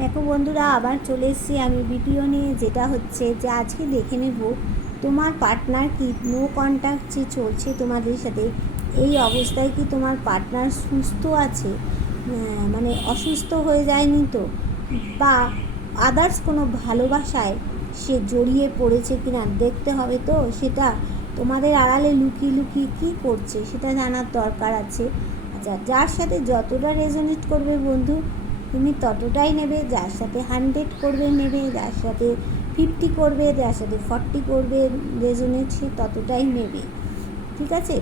দেখো বন্ধুরা, আবার চলে এসেছি আমি ভিডিও নিয়ে, যেটা হচ্ছে যে আজকে দেখে নেব তোমার পার্টনার কি নো কন্ট্যাক্ট যে চলছে তোমাদের সাথে, এই অবস্থায় কি তোমার পার্টনার সুস্থ আছে, মানে অসুস্থ হয়ে যায়নি তো, বা আদার্স কোনো ভালোবাসায় সে জড়িয়ে পড়েছে কিনা দেখতে হবে। তো সেটা তোমাদের আড়ালে লুকিয়ে লুকিয়ে কী করছে সেটা জানার দরকার আছে। আচ্ছা, যার সাথে যতটা রেজোনেট করবে বন্ধু তুমি ততটাই নেবে, যার সাথে 100 করবে নেবে, যার সাথে 50 করবে, যার সাথে 40 করবে রেজোনেট সে ততটাই নেবে, ঠিক আছে।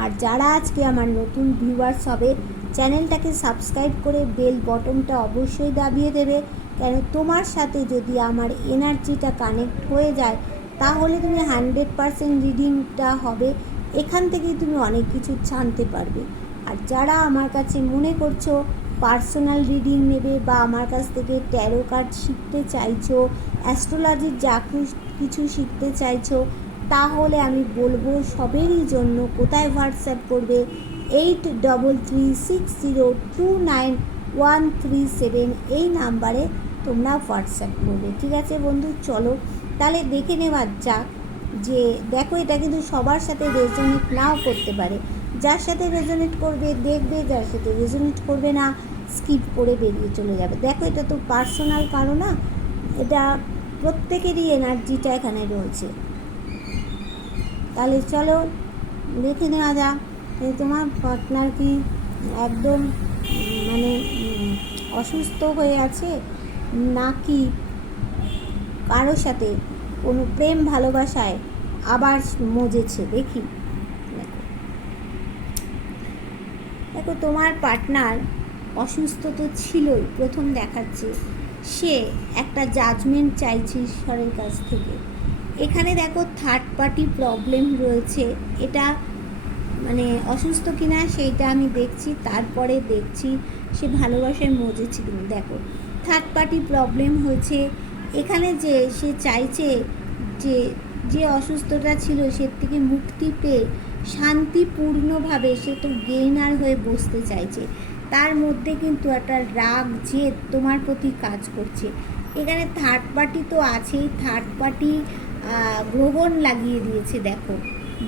আর যারা আজকে আমার নতুন ভিউয়ার্স হবে, চ্যানেলটাকে সাবস্ক্রাইব করে বেল বটনটা অবশ্যই দাবিয়ে দেবে, কেন তোমার সাথে যদি আমার এনার্জিটা কানেক্ট হয়ে যায় তাহলে তুমি 100% রিডিংটা হবে, এখান থেকেই তুমি অনেক কিছু জানতে পারবে। আর যারা আমার কাছে মনে করছো পার্সোনাল রিডিং নেবে বা আমার কাছ থেকে ট্যারো কার্ড শিখতে চাইছো, অ্যাস্ট্রোলজির যা কিছু শিখতে চাইছো, তাহলে আমি বলবো সবেরই জন্য কোথায় হোয়াটসঅ্যাপ করবে 8360291137 এই নাম্বারে তোমরা হোয়াটসঅ্যাপ করবে, ঠিক আছে বন্ধু। চলো তাহলে দেখে নেওয়া যাক। যে দেখো, এটা কিন্তু সবার সাথে রেজোনেট নাও করতে পারে, যার সাথে রেজোনেট করবে দেখবে, যার সাথে রেজোনেট করবে না স্কিপ করে বেরিয়ে চলে যাবে। দেখো, এটা তো পার্সোনাল কারো না, এটা প্রত্যেকেরই এনার্জিটা এখানে রয়েছে। তাহলে চলো দেখে নেওয়া যাক তোমার পার্টনার কি একদম মানে অসুস্থ হয়ে আছে, নাকি কারোর সাথে কোনো প্রেম ভালোবাসায় আবার মজেছে। দেখি, দেখো তোমার পার্টনার অসুস্থ তো ছিলই, প্রথম দেখাচ্ছে সে একটা জাজমেন্ট চাইছে ঈশ্বরের কাছ থেকে। এখানে দেখো থার্ড পার্টি প্রবলেম রয়েছে, এটা মানে অসুস্থ কিনা সেইটা আমি দেখছি, তারপরে দেখছি সে ভালোবাসায় মজেছে কিনা। দেখো, থার্ড পার্টি প্রবলেম হয়েছে এখানে, যে সে চাইছে যে যে অসুস্থতা ছিল সে থেকে মুক্তি পেয়ে শান্তিপূর্ণভাবে সে তো গেইনার হয়ে বসতে চাইছে, তার মধ্যে কিন্তু একটা রাগ জেদ তোমার প্রতি কাজ করছে। এখানে থার্ড পার্টি তো আছেই, থার্ড পার্টি গ্রহণ লাগিয়ে দিয়েছে। দেখো,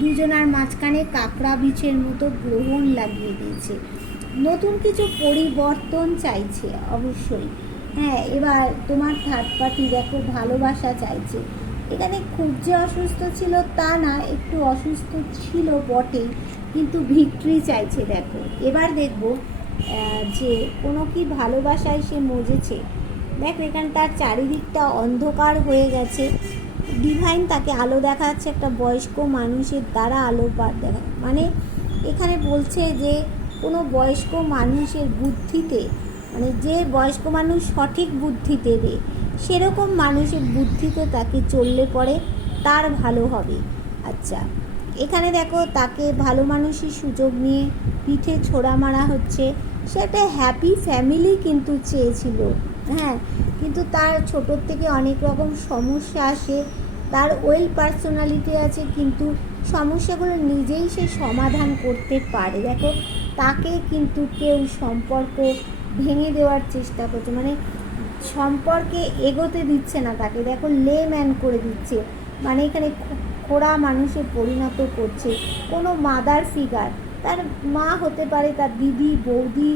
দুজনার মাঝখানে কাঁকড়া বিছের মতো গ্রহণ লাগিয়ে দিয়েছে, নতুন কিছু পরিবর্তন চাইছে অবশ্যই। হ্যাঁ, এবার তোমার থার্ড পার্টি দেখো ভালোবাসা চাইছে। এখানে খুব যে অসুস্থ ছিল তা না, একটু অসুস্থ ছিল বটে, কিন্তু ভিক্টরি চাইছে। দেখো, এবার দেখবো যে কোনো কি ভালোবাসায় সে মজেছে। দেখো, এখানে তার চারিদিকটা অন্ধকার হয়ে গেছে, ডিভাইন তাকে আলো দেখাচ্ছে, একটা বয়স্ক মানুষের দ্বারা আলো দেখা, মানে এখানে বলছে যে কোনো বয়স্ক মানুষের বুদ্ধিতে, মানে যে বয়স্ক মানুষ সঠিক বুদ্ধি দেবে সেরকম মানুষের বুদ্ধিতে তাকে চললে পরে তার ভালো হবে। আচ্ছা, এখানে দেখো তাকে ভালো মানুষের সুযোগ নিয়ে পিঠে ছোড়া মারা হচ্ছে, সে একটা হ্যাপি ফ্যামিলি কিন্তু চেয়েছিল। হ্যাঁ, কিন্তু তার ছোটোর থেকে অনেক রকম সমস্যা আসে, তার ওয়েল পার্সোনালিটি আছে, কিন্তু সমস্যাগুলো নিজেই সে সমাধান করতে পারে। দেখো, তাকে কিন্তু কেউ সম্পর্ক ভেঙে দেওয়ার চেষ্টা করছে, মানে সম্পর্কে এগোতে দিচ্ছে না তাকে। দেখো, লে ম্যান করে দিচ্ছে, মানে এখানে খোড়া মানুষে পরিণত করছে। কোনো মাদার ফিগার, তার মা হতে পারে, তার দিদি বৌদি,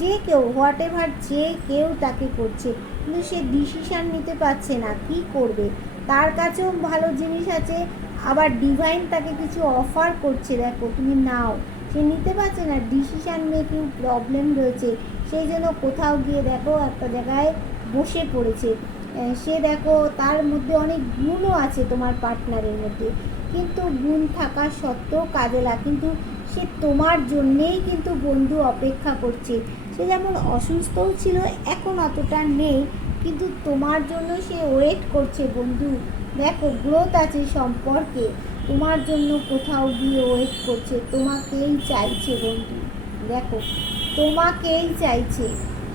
যে কেউ, হোয়াট এভার, যে কেউ তাকে করছে, কিন্তু সে ডিসিশান নিতে পারছে না কি করবে। তার কাছেও ভালো জিনিস আছে, আবার ডিভাইন তাকে কিছু অফার করছে, দেখো তুমি নাও, সে নিতে পারছে না, ডিসিশান মেকিং প্রবলেম রয়েছে। সেই জন্য কোথাও গিয়ে দেখো একটা জায়গায় বসে পড়েছে। সে দেখো তার মধ্যে অনেক গুণও আছে তোমার পার্টনারের মধ্যে, কিন্তু গুণ থাকা সত্ত্বেও কাজে লাগে, কিন্তু সে তোমার জন্যেই কিন্তু বন্ধু অপেক্ষা করছে। সে যেমন অসুস্থও ছিল, এখন অতটা নেই, কিন্তু তোমার জন্য সে ওয়েট করছে বন্ধু। দেখো, গ্রোথ আছে সম্পর্কে, তোমার জন্য কোথাও গিয়ে ওয়েট করছে, তোমাকেই চাইছে বন্ধু। দেখো, তোমাকেই চাইছে,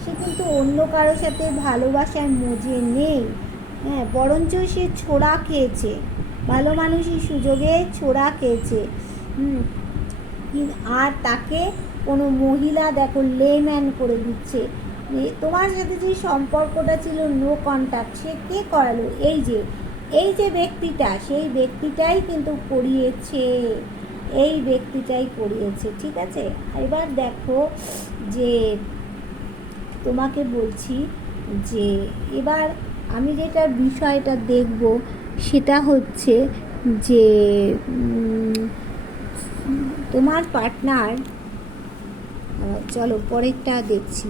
সে কিন্তু অন্য কারোর সাথে ভালোবাসার মজে নেই। হ্যাঁ, বরঞ্চ সে ছোড়া খেয়েছে, ভালো মানুষই সুযোগে ছোড়া খেয়েছে। আর তাকে কোনো মহিলা দেখো লেম্যান করে দিচ্ছে, তোমার সাথে যে সম্পর্কটা ছিল নো কন্ট্যাক্ট, সে কে করালো? এই যে ব্যক্তিটা, সেই ব্যক্তিটাই কিন্তু করিয়েছে, এই ব্যক্তিটাই করিয়েছে, ঠিক আছে? এবার দেখো যে তোমাকে বলছি যে এবার আমি যেটা বিষয়টা দেখব সেটা হচ্ছে যে তোমার পার্টনার, চলো পরেরটা দেখছি।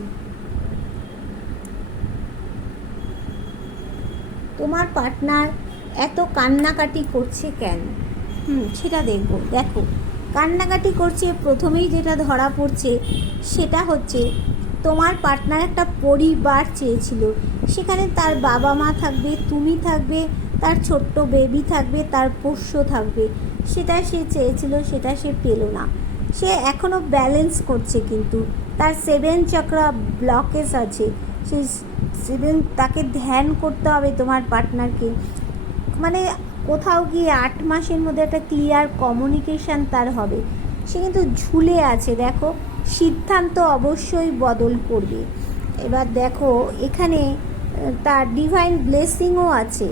তোমার পার্টনার এত কান্নাকাটি করছে কেন? সেটা দেখো। কান্নাকাটি করছে, প্রথমেই যেটা ধরা পড়ছে সেটা হচ্ছে তোমার পার্টনার একটা পরিবার চেয়েছিল, সেখানে তার বাবা মা থাকবে, তুমি থাকবে, তার ছোট্ট বেবি থাকবে, তার পোষ্য থাকবে। সেটা সে চেয়েছিল, সেটা সে পেল না। সে এখনও ব্যালেন্স করছে, কিন্তু তার 7 চক্রা ব্লকেজ আছে। সেই 7, তাকে ধ্যান করতে হবে তোমার পার্টনারকে। মানে কোথাও গিয়ে 8 মাসের মধ্যে একটা ক্লিয়ার কমিউনিকেশান তার হবে। সে কিন্তু ঝুলে আছে, দেখো সিদ্ধান্ত অবশ্যই বদল করবে। এবার দেখো এখানে তার ডিভাইন ব্লেসিংও আছে।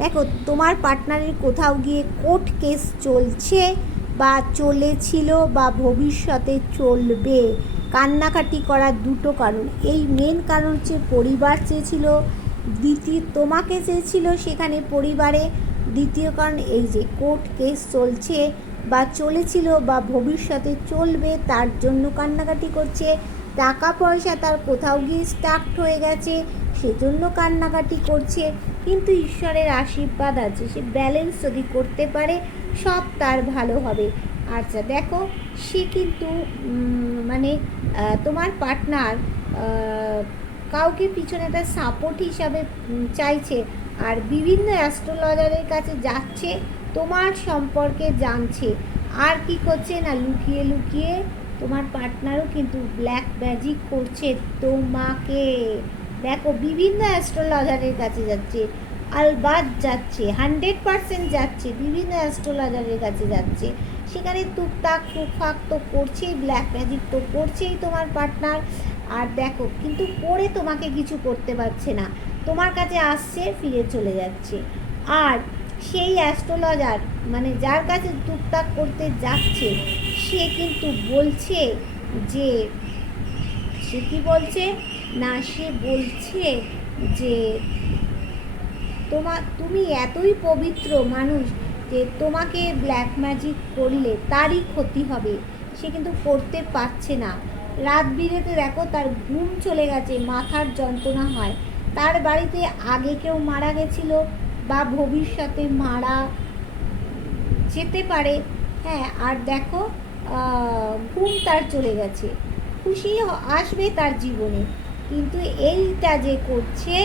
দেখো তোমার পার্টনারের কোথাও গিয়ে কোর্ট কেস চলছে বা চলেছিল বা ভবিষ্যতে চলবে। কান্নাকাটি করার দুটো কারণ, এই মেন কারণ হচ্ছে পরিবার চেয়েছিল, দ্বিতীয় তোমাকে চেয়েছিল সেখানে পরিবারে, দ্বিতীয় কারণ এই যে কোর্ট কেস চলছে বা চলেছিল বা ভবিষ্যতে চলবে, তার জন্য কান্নাকাটি করছে। টাকা পয়সা তার কোথাও গিয়ে স্টাকড হয়ে গেছে, সেজন্য কান্নাকাটি করছে। কিন্তু ঈশ্বরের আশীর্বাদ আছে, সে ব্যালেন্স যদি করতে পারে সব তার ভালো হবে। আচ্ছা দেখো, সে কিন্তু মানে তোমার পার্টনার কাউকে পিছনে একটা সাপোর্ট হিসাবে চাইছে, আর বিভিন্ন অ্যাস্ট্রোলজারের কাছে যাচ্ছে, তোমার সম্পর্কে জানছে। আর কি করছে না, লুকিয়ে লুকিয়ে তোমার পার্টনারও কিন্তু ব্ল্যাক ম্যাজিক করছে তোমাকে। দেখো বিভিন্ন অ্যাস্ট্রোলজারের কাছে যাচ্ছে, আলবাদ যাচ্ছে, 100% যাচ্ছে, বিভিন্ন অ্যাস্ট্রোলজারের কাছে যাচ্ছে। সেখানে টুকটাক টুকফাক তো করছেই, ব্ল্যাক ম্যাজিক তো করছেই তোমার পার্টনার। আর দেখো কিন্তু করে তোমাকে কিছু করতে পারছে না, তোমার কাছে আসছে, ফিরে চলে যাচ্ছে। আর সেই অ্যাস্ট্রোলজার মানে যার কাছে টুকটাক করতে যাচ্ছে, সে কিন্তু বলছে যে, সে কি বলছে না, সে বলছে যে তুমি এতই পবিত্র মানুষ যে তোমাকে ব্ল্যাক ম্যাজিক করলে তারই ক্ষতি হবে। সে কিন্তু করতে পারছে না। রাত বিরেতে দেখো তার ঘুম চলে গেছে, মাথার যন্ত্রণা হয়। তার বাড়িতে আগে কেউ মারা গেছিল বা ভবিষ্যতে মারা যেতে পারে। হ্যাঁ, আর দেখো ঘুম তার চলে গেছে, খুশি আসবে তার জীবনে, কিন্তু এইটা যে করছে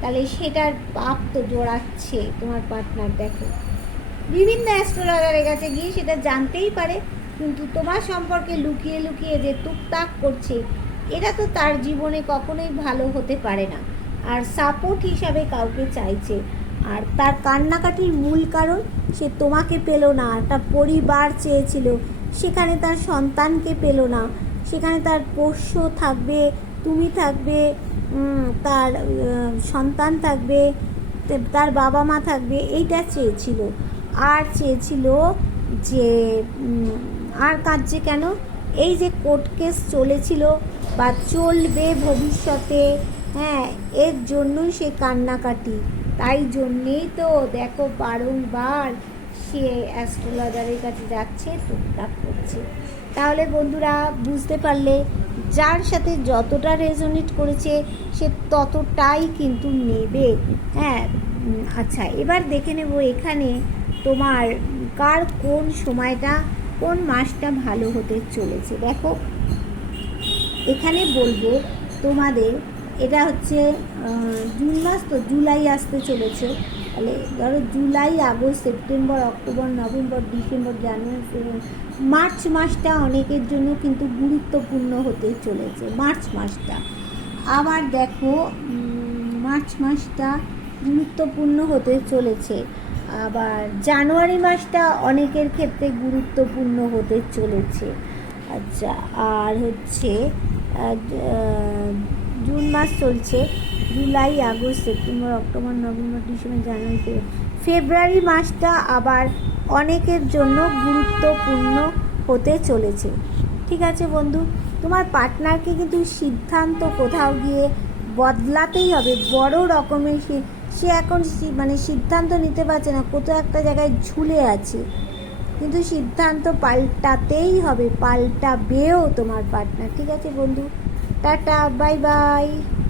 তাহলে সেটার পাপ তো জোড়াচ্ছে তোমার পার্টনার। দেখো বিভিন্ন অ্যাস্ট্রোলজারের কাছে গিয়ে সেটা জানতেই পারে, কিন্তু তোমার সম্পর্কে লুকিয়ে লুকিয়ে যে টুকটাক করছে, এটা তো তার জীবনে কখনোই ভালো হতে পারে না। আর সাপোর্ট হিসাবে কাউকে চাইছে। আর তার কান্নাকাটির মূল কারণ, সে তোমাকে পেল না, একটা পরিবার চেয়েছিল, সেখানে তার সন্তানকে পেল না। সেখানে তার পোষ্য থাকবে, তুমি থাকবে, তার সন্তান থাকবে, তার বাবা মা থাকবে, এইটা চেয়েছিল। আর চেয়েছিল যে আর কাঁদছে কেন, এই যে কোর্ট কেস চলেছিল বা চলবে ভবিষ্যতে, হ্যাঁ, এর জন্যই সে কান্নাকাটি। তাই জন্যেই তো দেখো বারংবার সে অ্যাস্ট্রোলজারের কাছে যাচ্ছে, টুকটাক করছে। তাহলে বন্ধুরা বুঝতে পারলে, যার সাথে যতটা রেজোনেট করেছে সে ততটাই কিন্তু নেবে। হ্যাঁ, আচ্ছা এবার দেখে নেব এখানে তোমার কার কোন সময়টা, কোন মাসটা ভালো হতে চলেছে। দেখো এখানে বলবো তোমাদের, এটা হচ্ছে জুন মাস, তো জুলাই আসতে চলেছে। তাহলে ধরো July, August, September, October, November, December, January, March মাসটা অনেকের জন্য কিন্তু গুরুত্বপূর্ণ হতে চলেছে। মার্চ মাসটা আবার দেখো, মার্চ মাসটা গুরুত্বপূর্ণ হতে চলেছে। আবার জানুয়ারি মাসটা অনেকের ক্ষেত্রে গুরুত্বপূর্ণ হতে চলেছে। আচ্ছা, আর হচ্ছে জুন মাস চলছে, July, August, September, October, November, December, January, February মাসটা আবার অনেকের জন্য গুরুত্বপূর্ণ হতে চলেছে। ঠিক আছে বন্ধু, তোমার পার্টনারকে কিন্তু সিদ্ধান্ত কোথাও গিয়ে বদলাতেই হবে, বড় রকমের। সে এখন মানে সিদ্ধান্ত নিতে পারছে না, কোথাও একটা জায়গায় ঝুলে আছে, কিন্তু সিদ্ধান্ত পাল্টাতেই হবে, পাল্টাবেও তোমার পার্টনার। ঠিক আছে বন্ধু, টাটা, বাই বাই।